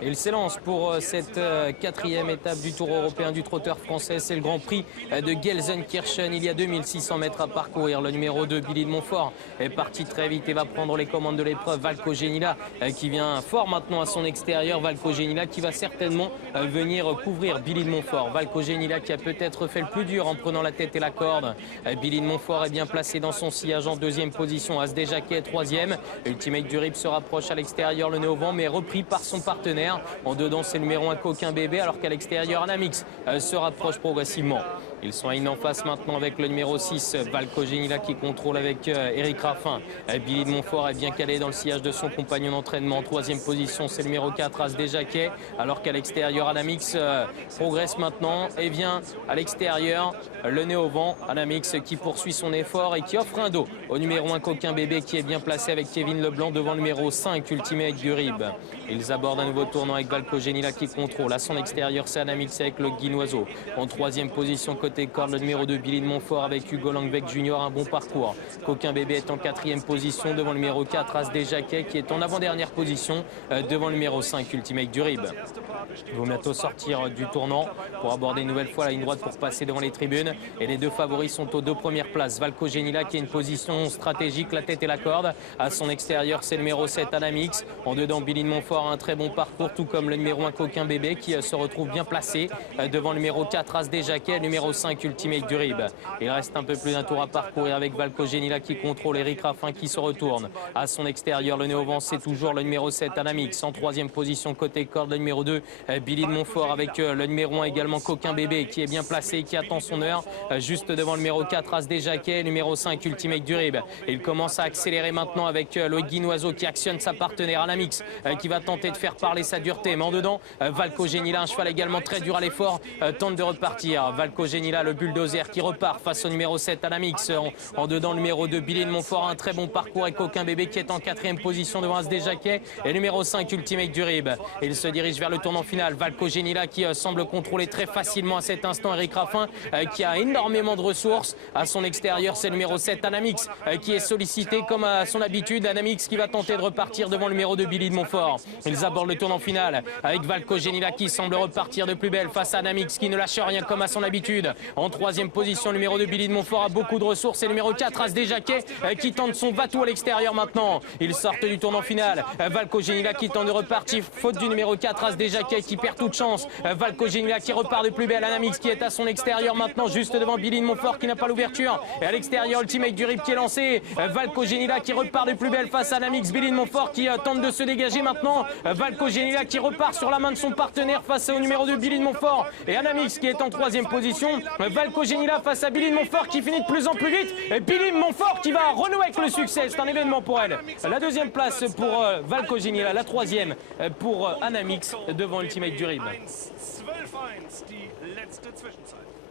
Et il s'élance pour cette quatrième étape du Tour européen du trotteur français. C'est le Grand Prix de Gelsenkirchen. Il y a 2600 mètres à parcourir. Le numéro 2, Billy de Montfort, est parti très vite et va prendre les commandes de l'épreuve. Valco Genila qui vient fort maintenant à son extérieur. Valco Genila qui va certainement venir couvrir Billy de Montfort. Valco Genila qui a peut-être fait le plus dur en prenant la tête et la corde. Billy de Montfort est bien placé dans son sillage en deuxième position. Asdé Jacquet est troisième. Ultimate du RIP se rapproche à l'extérieur. Le nez au vent mais repris par son partenaire. En dedans, c'est le numéro 1 Coquin Bébé, alors qu'à l'extérieur, Anamix se rapproche progressivement. Ils sont à une en face maintenant avec le numéro 6, Valco Genila qui contrôle avec Eric Raffin. Billy de Montfort est bien calé dans le sillage de son compagnon d'entraînement. En troisième position, c'est le numéro 4, Asdé Jacquet, alors qu'à l'extérieur, Anamix progresse maintenant et vient à l'extérieur, le nez au vent. Anamix qui poursuit son effort et qui offre un dos au numéro 1 Coquin Bébé qui est bien placé avec Kevin Leblanc devant le numéro 5, Ultimate du RIB. Ils abordent un nouveau tournant avec Valco Genila qui contrôle. À son extérieur, c'est Anamix avec le Guinoiseau. En troisième position, côté corde, le numéro 2, Billy de Montfort avec Hugo Langbeck Junior. Un bon parcours. Coquin Bébé est en quatrième position devant le numéro 4, Asdé Jacquet, qui est en avant-dernière position devant le numéro 5, Ultimate du RIB. Ils vont bientôt sortir du tournant pour aborder une nouvelle fois la ligne droite pour passer devant les tribunes. Et les deux favoris sont aux deux premières places. Valco Genila qui a une position stratégique, la tête et la corde. À son extérieur, c'est le numéro 7, Anamix. En dedans, Billy de Montfort a un très bon parcours, tout comme le numéro 1 Coquin Bébé qui se retrouve bien placé devant le numéro 4, Asdé Jacquet, numéro 5, Ultimate du RIB. Il reste un peu plus d'un tour à parcourir avec Valco Genila qui contrôle, Eric Raffin qui se retourne. À son extérieur, le nez au vent, c'est toujours le numéro 7, Anamix. En troisième position, côté corde, le numéro 2, Billy de Montfort avec le numéro 1 également Coquin Bébé qui est bien placé et qui attend son heure juste devant le numéro 4, Asdé Jacquet, numéro 5, Ultimate du RIB. Il commence à accélérer maintenant avec Loïc Guinoiseau qui actionne sa partenaire Anamix qui va tenter de faire parler sa dureté. Mais en dedans, Valco Genila, un cheval également très dur à l'effort, tente de repartir. Valco Genila, le bulldozer qui repart face au numéro 7, Anamix. En dedans, le numéro 2, Billy de Montfort, un très bon parcours avec Coquin Bébé qui est en quatrième position devant Asdé Jacquet et numéro 5, Ultimate du RIB. Il se dirige vers le tournant final. Valco Genila qui semble contrôler très facilement à cet instant Eric Raffin qui a énormément de ressources. À son extérieur, c'est le numéro 7, Anamix qui est sollicité comme à son habitude. Anamix qui va tenter de repartir devant le numéro 2, Billy de Montfort. Ils abordent le tournant final avec Valco Genila qui semble repartir de plus belle face à Anamix qui ne lâche rien comme à son habitude. En troisième position, le numéro 2, Billy de Montfort a beaucoup de ressources et le numéro 4, Asdé Jacquet qui tente son va-tout à l'extérieur maintenant. Ils sortent du tournant final. Valco Genila qui tente de repartir faute du numéro 4, Asdé Jacquet qui perd toute chance. Valco Genila qui repart de plus belle. Anamix qui est à son extérieur maintenant juste devant Billy de Montfort qui n'a pas l'ouverture. Et à l'extérieur, Ultimate du RIB qui est lancé. Valco Genila qui repart de plus belle face à Anamix. Billy de Montfort qui tente de se dégager maintenant. Valco Genila qui repart sur la main de son partenaire face au numéro 2, Billy de Montfort. Et Anamix qui est en troisième position. Valco Genila face à Billy de Montfort qui finit de plus en plus vite. Et Billy de Montfort qui va renouer avec le succès. C'est un événement pour elle. La deuxième place pour Valco Genila. La troisième pour Anamix devant Ultimate du RIB. 12-1, die letzte Zwischenzeit.